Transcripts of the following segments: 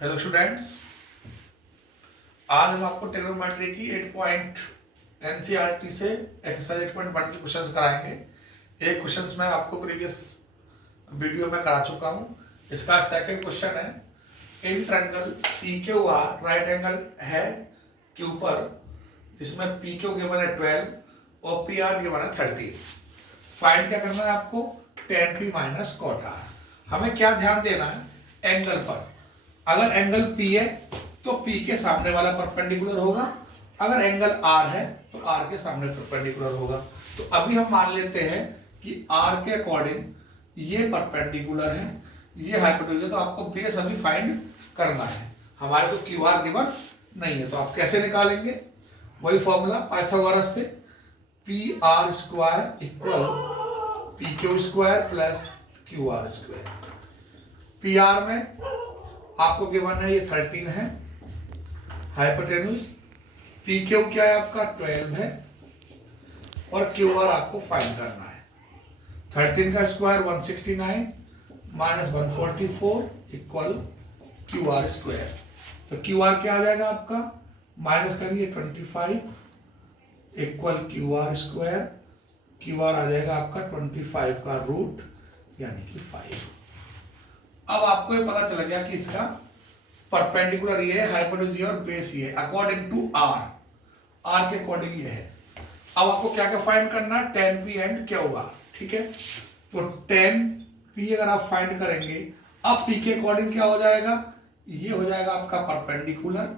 Hello students, आज हम आपको ट्रिग्नोमेट्री की 8 पॉइंट एनसीईआरटी से एक्सरसाइज 8.1 के क्वेश्चंस कराएंगे। एक क्वेश्चंस मैं आपको प्रीवियस वीडियो में करा चुका हूं। इसका सेकंड क्वेश्चन है, in triangle PQR right angle है के ऊपर जिसमें PQ गिवन है 12 और PR गिवन है 13। फाइंड क्या करना है आपको? tan P minus cot R। हमें क्या ध्यान देना है? एंगल पर। अगर एंगल P है तो P के सामने वाला परपेंडिकुलर होगा, अगर एंगल R है तो R के सामने परपेंडिकुलर होगा। तो अभी हम मान लेते हैं कि R के अकॉर्डिंग ये परपेंडिकुलर है, ये हाइपोटेन्यूज है, तो आपको बेस अभी फाइंड करना है। हमारे को QR गिवन नहीं है, तो आप कैसे निकालेंगे? वही फॉर्मूला पाइथागोरस से, PR square equal PQ square plus QR square. PR में आपको गिवन है ये 13 है हाइपोटेन्यूज, PQ क्या है आपका 12 है और QR आपको फाइंड करना है। 13 का square 169 minus 144 equal QR square. तो QR क्या आ जाएगा आपका? माइनस करिए 25 इक्वल QR स्क्वायर। QR आ जाएगा आपका 25 का रूट यानी कि 5। अब आपको ये पता चल गया कि इसका परपेंडिकुलर ये है, हाइपोटेन्यूज और बेस ये अकॉर्डिंग टू R के अकॉर्डिंग ये है। अब आपको क्या क्या फाइंड करना है? tan P एंड QR, ठीक है। तो tan P अगर आप फाइंड करेंगे, अब P के अकॉर्डिंग क्या हो जाएगा? ये हो जाएगा आपका परपेंडिकुलर,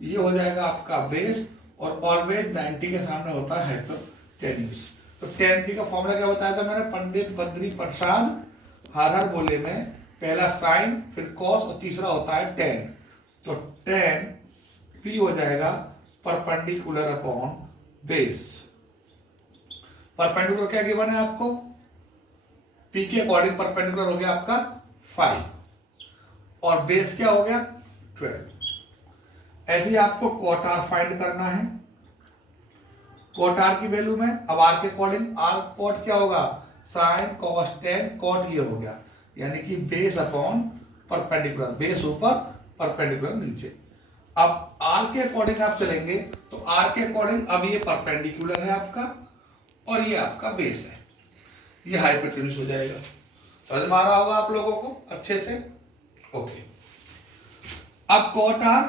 ये हो जाएगा आपका बेस, और ऑलवेज 90 के सामने होता है हाइपोटेन्यूज। तो tan P का फॉर्मूला क्या बताया था मैंने? पंडित बद्री प्रसाद हर हर बोले में पहला साइन फिर कॉस और तीसरा होता है tan। तो tan P हो जाएगा परपेंडिकुलर अपॉन बेस। परपेंडिकुलर क्या गिवन है आपको? P के अकॉर्डिंग परपेंडिकुलर हो गया आपका 5 और बेस क्या हो गया 12। ऐसे ही आपको cot R फाइंड करना है। cot R की वैल्यू में अब R के अकॉर्डिंग R cot क्या होगा? साइन कॉस tan cot ये हो गया, यानी कि बेस अपॉन परपेंडिकुलर, बेस ऊपर परपेंडिकुलर नीचे। अब R के अकॉर्डिंग आप चलेंगे तो R के अकॉर्डिंग अब ये परपेंडिकुलर है आपका और ये आपका बेस है, ये हाइपोटेन्यूज हो जाएगा। समझ में आ रहा होगा आप लोगों को अच्छे से? ओके। अब cot R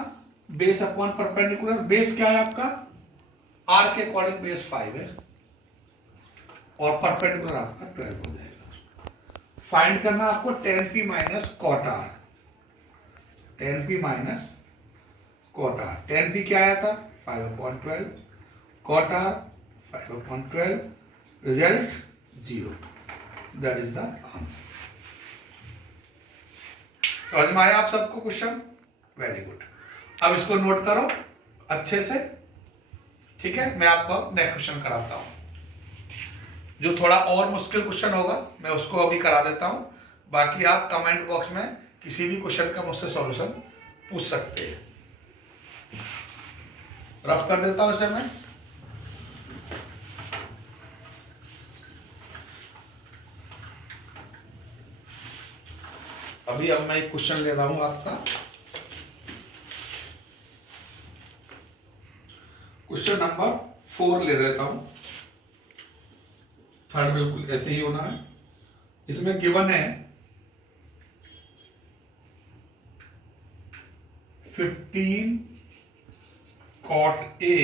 base upon perpendicular, base क्या है आपका? R के अकॉर्डिंग बेस 5 है और परपेंडिकुलर आपका 12 हो जाएगा। फाइंड करना आपको tan P minus cot R। tan P minus cot R। tan P क्या आया था? 5/12। cot R 5/12। Result 0। That is the answer. समझ में आया आप सबको क्वेश्चन? Very good. अब इसको नोट करो अच्छे से, ठीक है। मैं आपको नेक्स्ट क्वेश्चन कराता हूं, जो थोड़ा और मुश्किल क्वेश्चन होगा मैं उसको अभी करा देता हूं। बाकी आप कमेंट बॉक्स में किसी भी क्वेश्चन का मुझसे सॉल्यूशन पूछ सकते हैं। रफ कर देता हूं इसे मैं। अभी अब मैं एक क्वेश्चन ले रहा हूं आपका, क्वेश्चन नंबर 4 ले लेता हूं। थर्ड बिल्कुल ऐसे ही होना है। इसमें गिवन है 15 cot A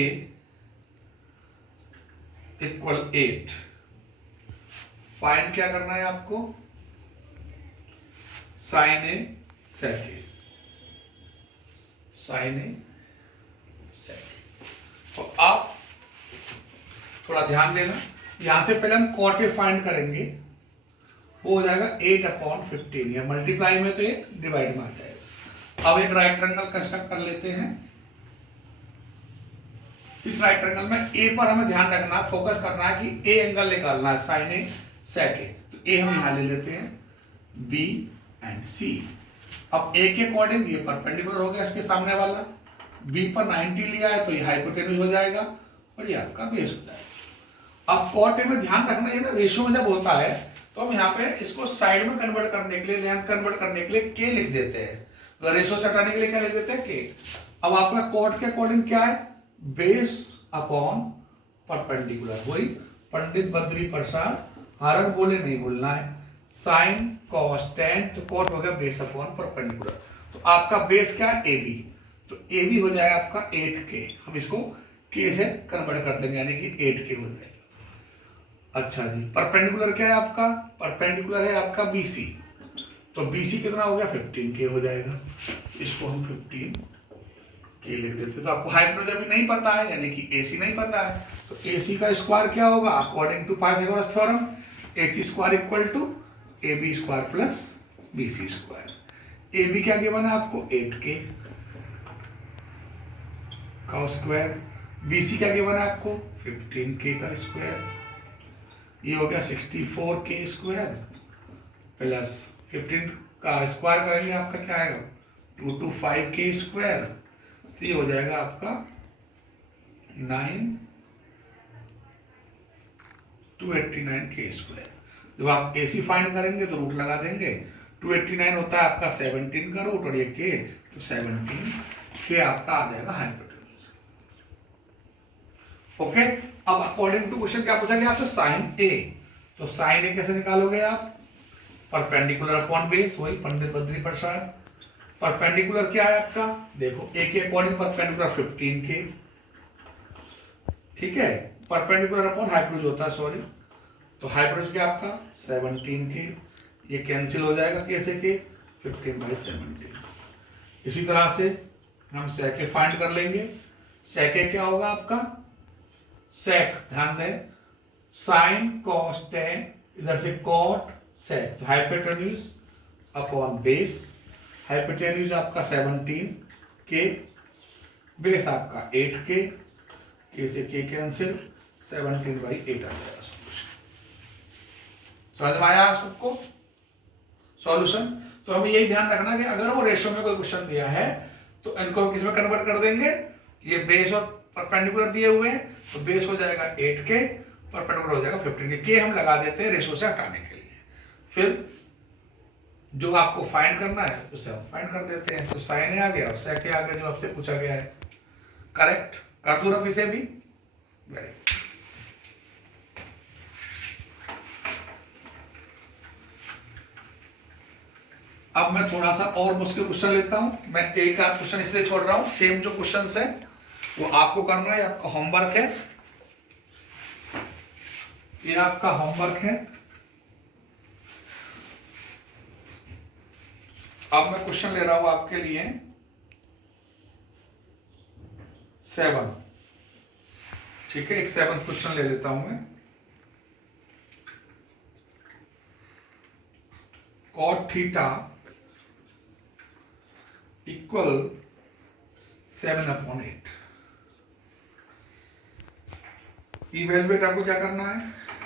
इक्वल 8। फाइंड क्या करना है आपको? साइन ए सेक ए, साइन ए सेक ए। तो आप थोड़ा ध्यान देना, यहां से पहले हम cot A फाइंड करेंगे, वो हो जाएगा 8/15, या मल्टीप्लाई में तो ये डिवाइड में आ जाएगा। अब एक राइट ट्रायंगल कंस्ट्रक्ट कर लेते हैं। इस राइट ट्रायंगल में ए पर हमें ध्यान रखना, फोकस करना है कि ए एंगल निकालना है, साइन ए सेक ए। तो ए हम यहां ले लेते हैं, बी एंड सी। अब ए के अकॉर्डिंग ये परपेंडिकुलर हो गया इसके सामने वाला, बी पर 90 लिया है तो ये हाइपोटेन्यूज हो जाएगा और ये आपका बेस हो जाएगा। अब cot A में ध्यान रखना है ना, रेशियो में जब होता है तो हम यहाँ पे इसको साइड में कन्वर्ट करने के लिए, लेंथ कन्वर्ट करने के लिए k लिख देते हैं। तो रेशो से हटाने के लिए क्या लिख देते हैं के। अब आपका कॉट के अकॉर्डिंग क्या है, बेस अपॉन परपेंडिकुलर, वही पंडित बद्री प्रसाद हरर बोले नहीं बोलना है, साइन कॉस टेन, तो कॉट हो गया बेस अपॉन परपेंडिकुलर। तो आपका बेस क्या है, ए बी, तो ए बी हो जाएगा आपका 8k, हम इसको के से कन्वर्ट कर देंगे यानी कि 8k हो जाएगा। अच्छा जी, परपेंडिकुलर क्या है आपका, परपेंडिकुलर है आपका BC, तो BC कितना हो गया 15k हो जाएगा, इसको हम 15k लिख देते। तो आपको हाइपोटेन्यूज अभी नहीं पता है यानी कि AC नहीं पता है, तो AC का स्क्वायर क्या होगा according to Pythagoras theorem, AC square equal to AB square plus BC square. AB क्या गिवन है आपको 8k का स्क्वायर, BC क्या गिवन है आपको 15k का स्क्वायर, ये हो गया 64k स्क्वायर प्लस 15 का स्क्वायर करेंगे आपका क्या आएगा 225k स्क्वायर, तो ये हो जाएगा आपका 289k स्क्वायर। जब आप AC फाइंड करेंगे तो रूट लगा देंगे, 289 होता है आपका 17 का रूट और ये k, तो 17k आपका आ जाएगा हाइपोटेन्यूज। ओके, अब अकॉर्डिंग टू क्वेश्चन क्या पूछा गया आपसे, साइन A, तो साइन A कैसे निकालोगे आप, परपेंडिकुलर अपॉन बेस, वही पंडित बद्री प्रसाद। परपेंडिकुलर क्या है आपका, देखो A के अकॉर्डिंग परपेंडिकुलर 15k, ठीक है, परपेंडिकुलर अपॉन हाइपोटेन्यूज होता है, सॉरी, तो हाइपोटेन्यूज क्या आपका 17k, ये कैंसिल हो जाएगा कैसे के 15/17। इसी तरह से हम सेक ए फाइंड कर लेंगे, सेक ए क्या होगा आपका, सेक ध्यान दें साइन कॉस टेन, इधर से कॉट सेक, तो हाइपोटेन्यूज अपॉन बेस, हाइपोटेन्यूज आपका 17k, बेस आपका 8k, के से के कैंसिल, 17/8 आ जाएगा सॉल्यूशन। समझ में आया आप सबको सॉल्यूशन। तो हमें यही ध्यान रखना कि अगर वो रेशो में कोई क्वेश्चन दिया है तो इनको किस में कन्वर्ट कर देंगे, ये बेस और परपेंडिकुलर दिए हुए हैं तो बेस हो जाएगा 8k, परपेंडिकुलर हो जाएगा 15k, के हम लगा देते हैं रेशो से हटाने के लिए, फिर जो आपको फाइंड करना है उसे हम फाइंड कर देते हैं। तो साइन आ गया और सेक आ गया जो आपसे पूछा गया है, करेक्ट कर दूं रफ इसे भी, वेरी गुड। अब मैं थोड़ा सा और मुश्किल क्वेश्चन लेता हूं, मैं एक आध क्वेश्चन इसलिए छोड़ रहा हूं, सेम जो क्वेश्चंस है वो आपको करना है, आपका होमवर्क है, ये आपका होमवर्क है। अब मैं क्वेश्चन ले रहा हूं आपके लिए 7, ठीक है, एक 7th क्वेश्चन ले लेता हूं मैं, cot थीटा इक्वल 7/8। इवेलुएट आपको क्या करना है,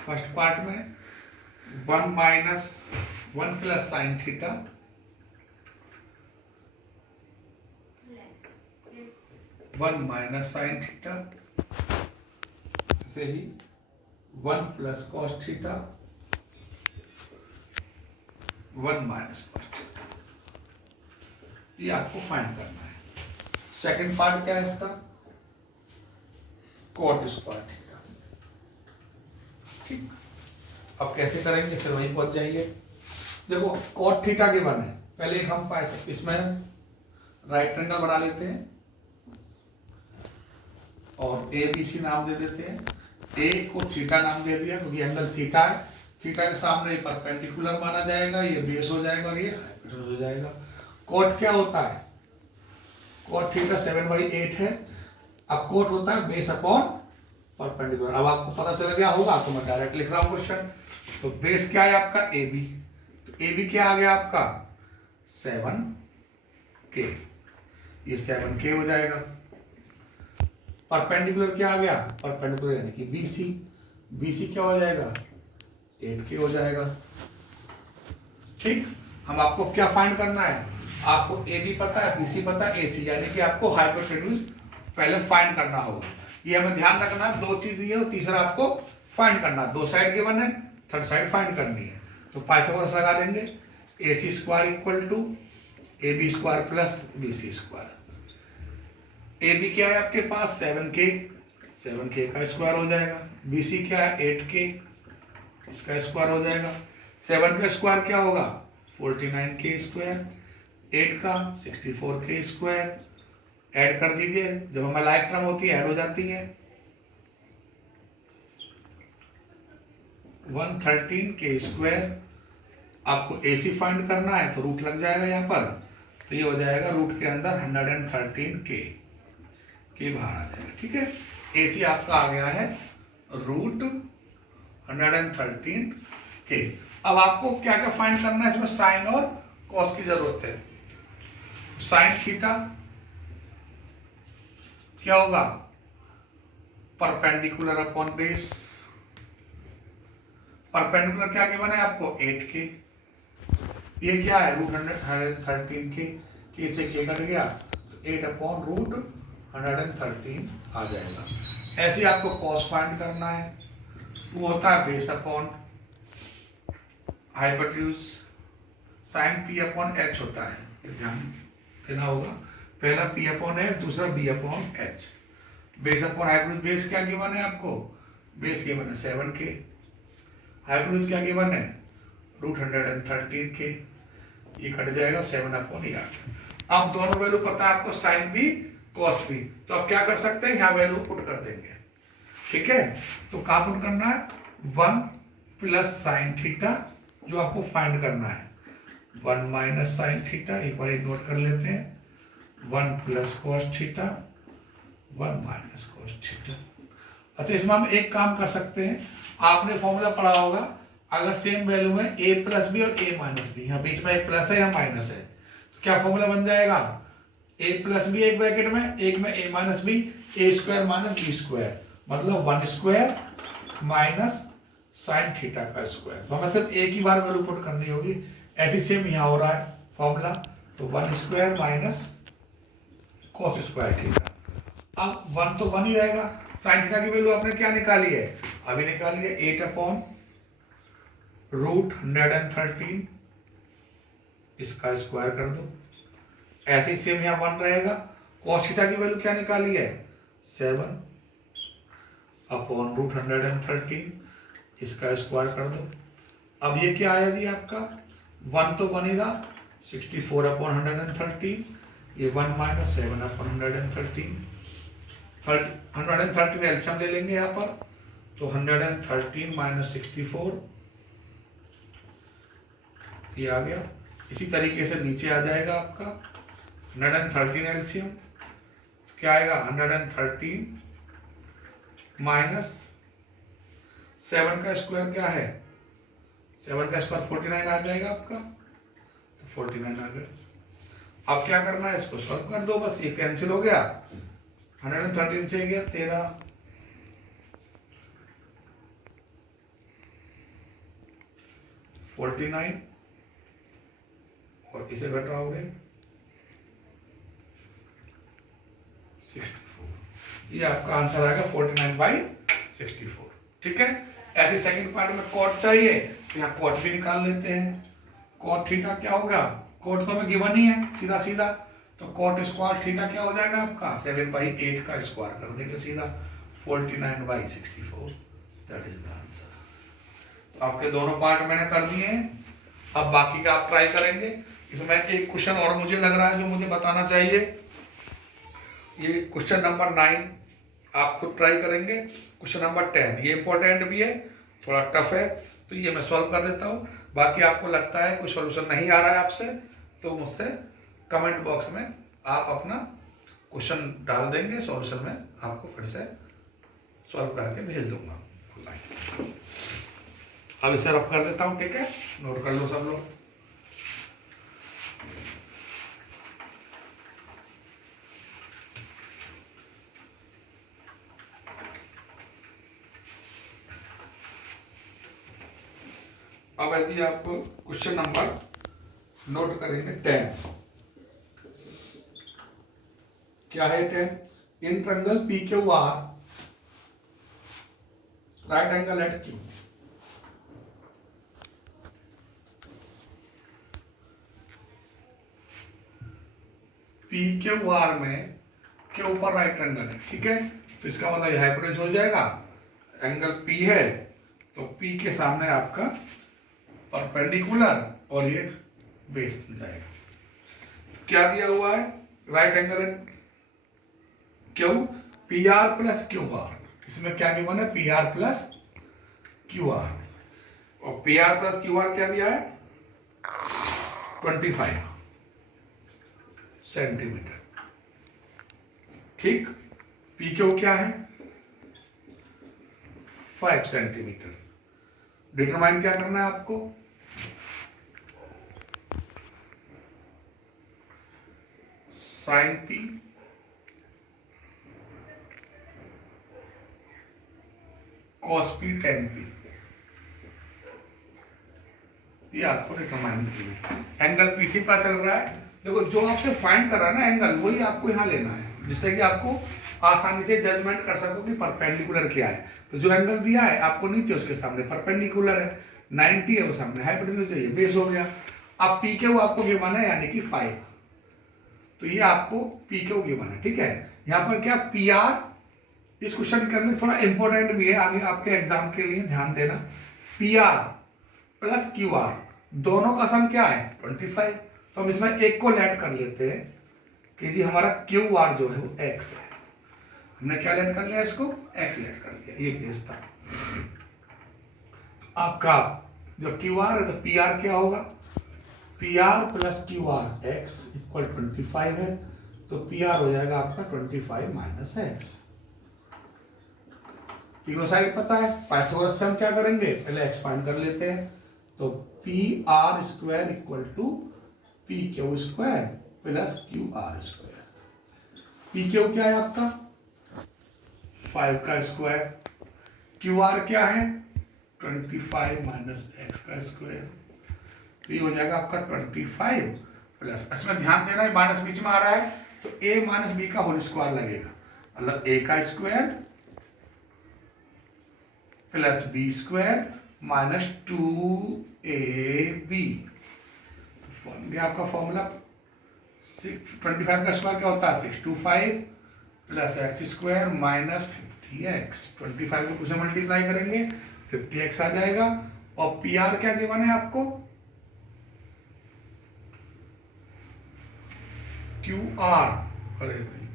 फर्स्ट पार्ट में 1 plus sine theta, 1 minus sine theta, ऐसे ही 1 plus cos theta, 1 minus cos theta, ये आपको फाइंड करना है। सेकंड पार्ट क्या है इसका, कॉट स्क्वायर थीटा, ठीक। अब कैसे करेंगे, फिर वहीं पहुंच जाइए। देखो कॉट थीटा के बने, पहले एक हम पाए इसमें राइट ट्रायंगल बना लेते हैं और ए बी सी नाम दे देते हैं, ए को थीटा नाम दे दिया क्योंकि एंगल थीटा है, थीटा के सामने परपेंडिकुलर माना जाएगा, ये बेस हो जाएगा और ये हाइपोटेन्यूज हो जाएगा। कॉट क्या होता है, कॉट थीटा 7/8 है। अब कॉट होता है बेस अपॉन परपेंडिकुलर, अब आपको पता चल गया होगा तो मैं डायरेक्ट लिख रहा हूं क्वेश्चन। तो बेस क्या है आपका ए बी, तो ए बी क्या आ गया आपका 7k, ये 7k हो जाएगा। परपेंडिकुलर क्या आ गया, परपेंडिकुलर यानी कि BC, BC क्या हो जाएगा 8k हो जाएगा, ठीक। हम आपको क्या फाइंड करना है, आपको AB पता है, BC पता है, AC, यानी कि आपको हाइपोटेन्यूज पहले फाइंड करना होगा। ये हमें ध्यान रखना है, दो चीज ये और तीसरा आपको फाइंड करना, दो साइड गिवन है, थर्ड साइड फाइंड करनी है। तो पाइथागोरस लगा देंगे, AC square equal to A B square plus B C square. A B क्या है आपके पास 7k, 7k का स्क्वायर हो जाएगा। बी सी क्या है 8k, इसका स्क्वायर हो जाएगा। 7 का स्क्वायर क्या होगा 49k स्क्वायर, 8 का 64k स्क्वायर। ऐड कर दीजिए, जब हमें लाइक टर्म होती है ऐड हो जाती है। 113k square. आपको AC फाइंड करना है तो रूट लग जाएगा यहाँ पर, तो ये हो जाएगा रूट के अंदर 113k के बाहर आ जाएगा। ठीक है, AC आपका आ गया है रूट 113k। अब आपको क्या क्या फाइंड करना है, इसमें साइन और कॉस की जरूरत है। साइन थीटा क्या होगा परपेंडिकुलर अपॉन बेस। परपेंडिकुलर क्या गिवन है आपको 8k, ये क्या है रूट 113k, के से के कट गया तो 8 अपॉन रूट 113 आ जाएगा। ऐसे आपको कॉस फाइंड करना है, वो होता है base upon hypotenuse. Sine p upon h होता है, ध्यान देना होगा। पहला p अपॉन h, दूसरा b upon h। Base upon hypotenuse, base क्या गिवन है आपको, बेस गिवन है 7k, हाइपोटेन्यूज क्या गिवन है रूट 113k, ये कट जाएगा 7 अपॉन 8। अब दोनों वैल्यू पता है आपको, साइन भी कॉस भी, तो अब क्या कर सकते हैं यहाँ वैल्यू पुट कर देंगे। ठीक है, तो कहाँ पुट करना है 1 प्लस साइन थीटा, जो आपको फाइंड करना है 1 माइनस साइन थीटा, एक बार नोट कर लेते हैं 1 plus cos theta, 1 minus cos theta. अच्छा, इसमें हम एक काम कर सकते हैं, आपने फॉर्मूला पढ़ा होगा, अगर सेम वैल्यू में a प्लस बी और a माइनस बी, यहाँ बीच में एक प्लस है या माइनस है, तो क्या फॉर्मूला बन जाएगा a प्लस बी एक ब्रैकेट में, एक में a minus B, A square minus B square, मतलब 1 स्क्वायर माइनस साइन थीटा का स्क्वायर। तो हमें सिर्फ एक ही बार वैल्यू पुट करनी होगी। ऐसी सेम यहाँ हो रहा है फॉर्मूला, तो 1 square minus cos square theta. अब 1 तो 1 ही रहेगा, साइन थीटा की वैल्यू आपने क्या निकाली है, अभी निकाली है 8 अपॉन रूट 113, इसका स्क्वायर कर दो। ऐसे ही सेम यहाँ 1 रहेगा। कॉस थीटा की वैल्यू क्या निकाली है 7 अपॉन रूट 113, इसका स्क्वायर कर दो। अब ये क्या आया जी आपका 1 तो 1 ही रहा, 64 अपॉन 113, ये 1 माइनस 7 अपॉन 113, 113 एलसीएम ले लेंगे यहाँ पर, तो 113 माइनस 64 ये आ गया। इसी तरीके से नीचे आ जाएगा आपका 113 एलसीएम, क्या आएगा 113 माइनस 7 का स्क्वायर क्या है, 7 का स्क्वायर 49 आ जाएगा आपका, तो 49 आ गया। अब क्या करना है, इसको सॉल्व कर दो, बस ये कैंसिल हो गया, 113 से गया 13, 49 और इसे घटाओगे 64, ये आपका आंसर आएगा 49/64। ठीक है, ऐसे सेकंड पार्ट में कॉट चाहिए तो यहाँ कॉट भी निकाल लेते हैं। कॉट थीटा क्या होगा, कॉट तो हमें गिवन ही है सीधा सीधा, तो कॉट स्क्वायर थीटा क्या हो जाएगा आपका 7/8 का स्क्वायर कर देंगे सीधा, 49/64, दैट इज द आंसर। तो आपके दोनों पार्ट मैंने कर दिए हैं, अब बाकी का आप ट्राई करेंगे। इसमें एक क्वेश्चन और मुझे लग रहा है जो मुझे बताना चाहिए, ये क्वेश्चन नंबर 9 आप खुद ट्राई करेंगे। क्वेश्चन नंबर 10 ये इंपॉर्टेंट भी है, थोड़ा टफ है, तो ये मैं सॉल्व कर देता हूँ। बाकी आपको लगता है कोई सॉल्यूशन नहीं आ रहा है आपसे, तो मुझसे कमेंट बॉक्स में आप अपना क्वेश्चन डाल देंगे, सॉल्यूशन में आपको फिर से सॉल्व करके भेज दूंगा। अब इसे रफ कर देता हूँ, ठीक है, नोट कर लो सब लोग। अब ऐसे आप क्वेश्चन नंबर नोट करेंगे 10। क्या है 10, in triangle P Q R right angle at Q, P Q R में के ऊपर राइट एंगल है, ठीक है। तो इसका मतलब हाइपोटेन्यूज हो जाएगा, एंगल पी है तो पी के सामने आपका परपेंडिकुलर और ये बेस बन जाएगा। क्या दिया हुआ है, राइट एंगल है Q, P R plus Q R. इसमें क्या गिवन है, P R plus Q R, और P R plus Q R क्या दिया है 25 सेंटीमीटर, ठीक। पी क्यू क्या है 5 सेंटीमीटर। डिटरमाइन क्या करना है आपको, sine P cos P tan P, ये आपको डिटरमाइन करना है। एंगल पी से पता चल रहा है, देखो जो आपसे फाइंड कर रहा है ना एंगल, वही आपको यहाँ लेना है, जिससे कि आपको आसानी से जजमेंट कर सको कि परपेंडिकुलर क्या है। तो जो एंगल दिया है आपको नीचे उसके सामने परपेंडिकुलर है 90 है, वो सामने हाइपोटेन्यूज है, ये बेस हो गया। अब पी क्यू आपको गिवन है यानी कि 5, तो ये आपको पी क्यू गिवन है, ठीक है। यहाँ पर क्या पी आर, इस क्वेश्चन के अंदर थोड़ा इंपॉर्टेंट भी है, आगे आपके एग्जाम के लिए ध्यान देना। P R plus Q are दोनों का सम क्या है 25, तो हम इसमें एक को लेट कर लेते हैं कि जी हमारा क्यू आर जो है वो एक्स है। हमने क्या लेट कर लिया, इसको एक्स लेट कर लिया, ये बेस था आपका। जब क्यू आर है तो पी आर क्या होगा, P R plus Q are x equal 25 है, तो पी आर हो जाएगा आपका 25 माइनस एक्स। तीनों साइड पता है, पाइथागोरस से हम क्या करेंगे, पहले एक्सपांड कर लेते हैं। तो P R square equal to P Q square plus Q R square. P Q क्या है आपका 5 का स्क्वायर, क्यू आर क्या है 25 माइनस एक्स का स्क्वायर, तो ये हो जाएगा आपका 25 प्लस, इसमें ध्यान देना है माइनस बीच में आ रहा है, तो ए माइनस बी का होल स्क्वायर लगेगा, मतलब ए का square plus B square minus 2ab। बन गया आपका फॉर्मूला। 25 का स्क्वायर क्या होता है 625 plus x square minus 50x। 25 को कुछ मल्टीप्लाई करेंगे 50x आ जाएगा। और पी आर क्या गिवन है आपको, क्यू आर, अरे भाई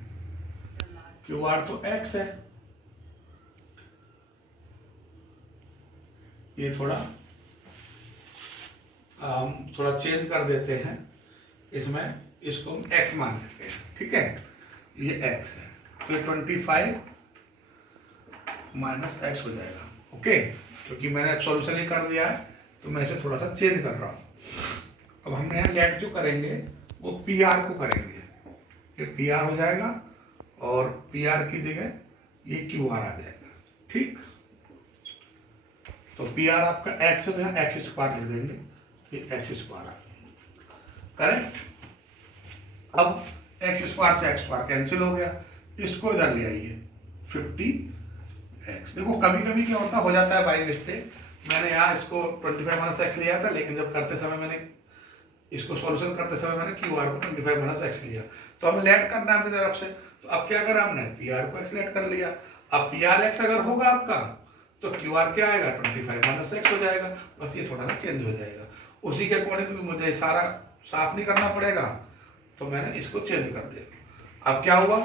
क्यू आर तो x है, ये थोड़ा चेंज कर देते हैं, इसमें इसको हम x मान लेते हैं, ठीक है, ये x है, तो 25 माइनस एक्स हो जाएगा, ओके। क्योंकि मैंने सॉल्यूशन ही कर दिया है तो मैं इसे थोड़ा सा चेंज कर रहा हूँ। अब हमने यहाँ लेट जो करेंगे वो पी आर को करेंगे, ये पी आर हो जाएगा और पी आर की जगह ये क्यू आर आ जाएगा, ठीक। तो पी आर आपका एक्स है, यहाँ एक्स स्क्वायर लिख देंगे, ये एक्स स्क्वायर आ जाएगा, करेक्ट। अब एक्स स्क्वायर से एक्स स्क्वायर कैंसिल हो गया, इसको इधर ले आइए 50x। देखो कभी कभी क्या होता हो जाता है बाई मिस्टेक, मैंने यहाँ इसको 25 माइनस एक्स लिया था, लेकिन जब करते समय मैंने इसको सॉल्यूशन करते समय मैंने क्यू आर को 25 माइनस एक्स लिया, तो हमें लेट करना है अपनी तरफ से। तो अब क्या करा हमने, पी आर को एक्स लेट कर लिया। अब पी आर एक्स अगर होगा आपका तो क्यू आर क्या आएगा 25 माइनस एक्स हो जाएगा, बस ये थोड़ा सा चेंज हो जाएगा उसी के अकॉर्डिंग। मुझे सारा साफ नहीं करना पड़ेगा, तो मैंने इसको चेंज कर दिया। अब क्या हुआ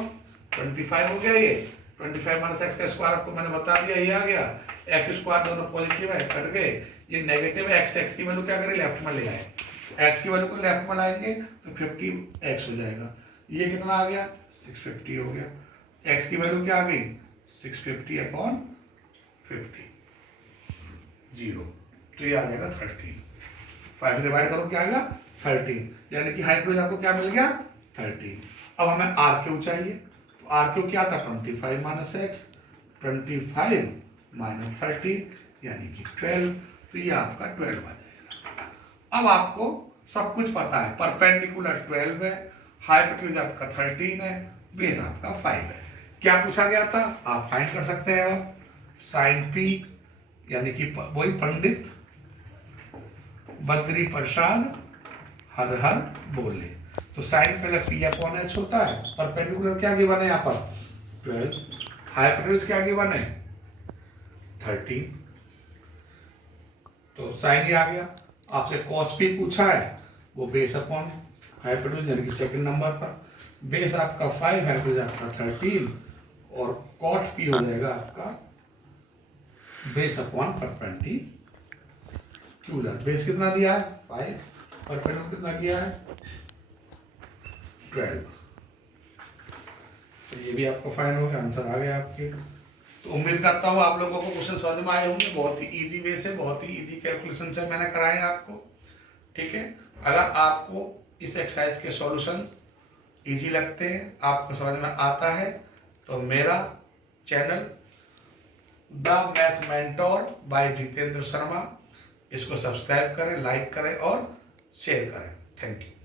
25 हो गया, ये 25 माइनस एक्स का स्क्वायर आपको मैंने बता दिया, ये आ गया। एक्स स्क्वायर दोनों पॉजिटिव है, कट गए, ये नेगेटिव है, एक्स की वैल्यू क्या करें लेफ्ट में ले आए, एक्स की वैल्यू को लेफ्ट में लाएंगे तो 50x हो जाएगा। ये कितना आ गया 650 हो गया, एक्स की वैल्यू क्या आ गई 650 अपॉन 50 0, तो ये आ जाएगा 13। 5 डिवाइड करो क्या आएगा 13, यानी कि हाइपोटेन्यूज आपको क्या मिल गया 13। अब हमें आर क्यू चाहिए, तो आर क्यू क्या था 25 माइनस एक्स, 25 माइनस 13 यानी कि 12, तो ये आपका 12 आ जाएगा। अब आपको सब कुछ पता है, परपेंडिकुलर 12 है, हाइपोटेन्यूज आपका 13 है, बेस आपका 5 है। क्या पूछा गया था आप फाइंड कर सकते हैं, आप साइन पी यानी कि वही पंडित बद्री प्रसाद हर हर बोले, तो साइन पहले पी अपॉन एच होता है, परपेंडिकुलर क्या गिवन है यहाँ पर 12, हाइपोटेन्यूज क्या गिवन है 13, तो साइन ही आ गया। आपसे कॉस पी पूछा है, वो बेस अपॉन हाइपोटेन्यूज यानी कि सेकंड नंबर पर, बेस आपका 5, हाइपोटेन्यूज आपका 13 और कॉट पी हो जाएगा आपका बेस अपॉन परपेंडिकुलर। बेस कितना दिया है 5, परपेंडिकुलर कितना दिया है 12। तो ये भी आपको फाइंड हो गया, आंसर आ गया आपके। तो उम्मीद करता हूँ आप लोगों को क्वेश्चन समझ में आए होंगे। बहुत ही इजी वे से, बहुत ही इजी कैलकुलेशन से मैंने कराए हैं आपको, ठीक है। अगर आपको इस एक्सरसाइज के सॉल्यूशन इजी लगते हैं, आपको समझ में आता है, तो मेरा channel the math mentor by Jitendra Sharma, इसको सब्सक्राइब करें, लाइक करें और शेयर करें। Thank you.